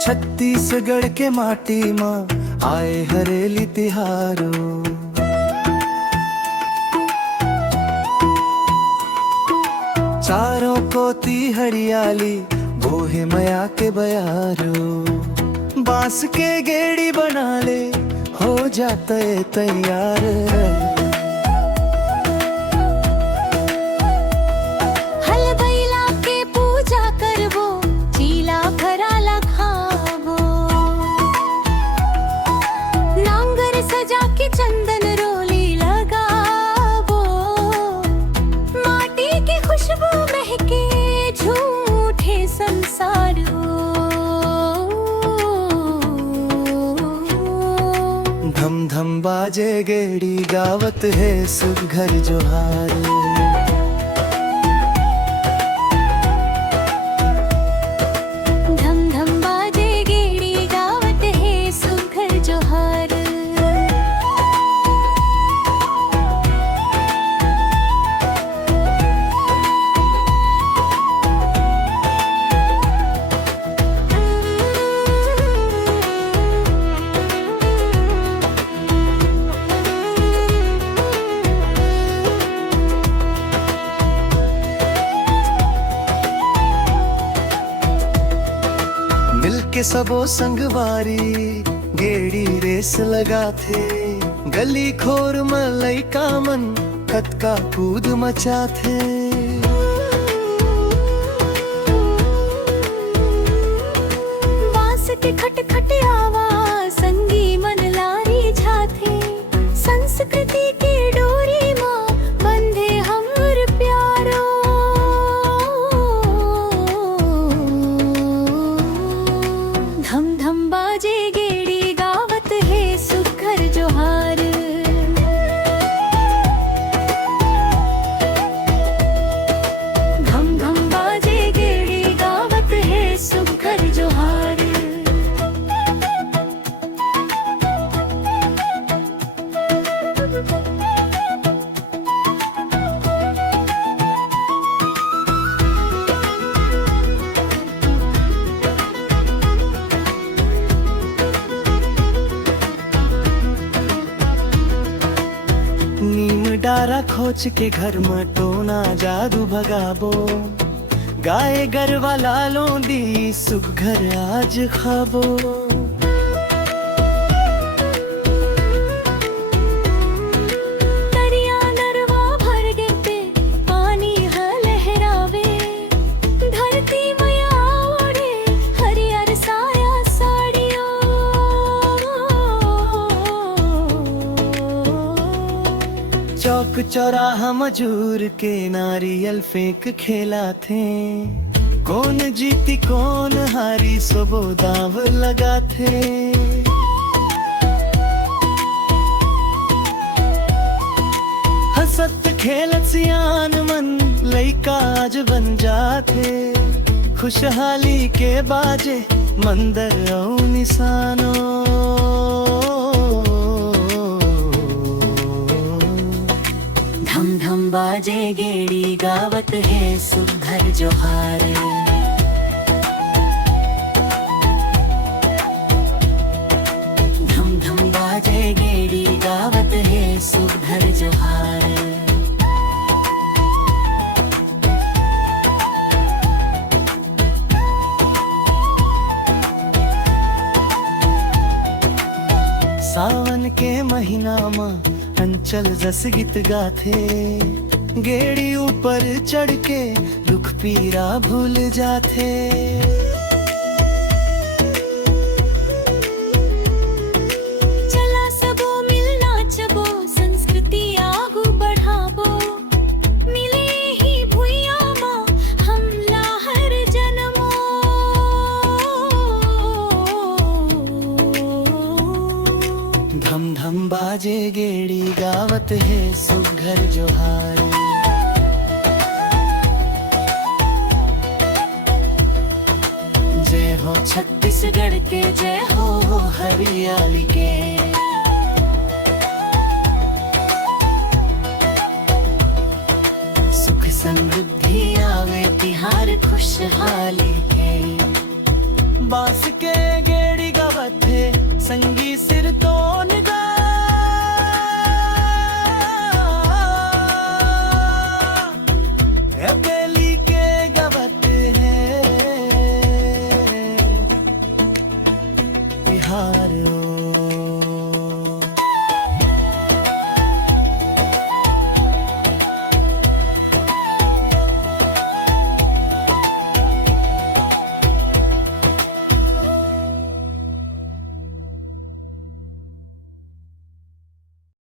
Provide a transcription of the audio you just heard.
छत्तीसगढ़ के माटी माँ आए हरेली तिहारो। चारों कोती हरियाली बोहे मया के बयारो। बांस के गेड़ी बना ले हो जाते तैयार। हल बैला के पूजा करबो, चीला भराला खाबो। नांगर सजा के चंदन रोली लगाबो। माटी की खुशबू महके झूठे संसार। धम धम बाजे गेड़ी गावत है सुघर जोहार। धम धम बाजे गेड़ी गावत है सुघर जोहार। के सबो संगवारी गेड़ी रेस लगा थे। गली खोर मलई का मन कतका कूद मचा थे। बांस के खट खट आवाज संगी मन लारी झाथे। संस्कृति की डोरी माँ बंधे हमर प्यारो। धम धम बाजे गेड़ी गावत है सुघर जोहार। धम धम बाजे गेड़ी गावत है सुघर जोहार। नीम डारा खोच के घर में टोना जादू भगाबो। गाय गरवा लालों दी सुख घर आज खाबो। तरिया नरवा भर गे पे पानी ह लहरावे। धरती मया ओढ़े हरियर साया साड़ियों। चौक चौराहा मजूर के नारियल फेंक खेला थे। कौन जीती कौन हारी सबो दाव लगा थे। हंसत खेलत सियान मन लइका आज बन जाते। खुशहाली के बाजे मंदर औ निशानो। धम धम बाजे गेड़ी गावत है सुघर जोहार। धम धम बाजे गेड़ी गावत है सुघर जोहार। सावन के महीना में अंचल जस गीत गाथे। गेड़ी ऊपर चढ़ के दुख पीरा भूल जाथे। चला सबो मिल नाचबो, संस्कृति आगू बढ़ाबो। मिले ही भुइया माँ हमला हर जन्मो। धम धम बाजे गेड़ी गावत है सुघर जोहार। जय हो छत्तीसगढ़ के, जय हो हरियाली के। सुख समृद्धि आवे तिहार खुशहाली के। बांस के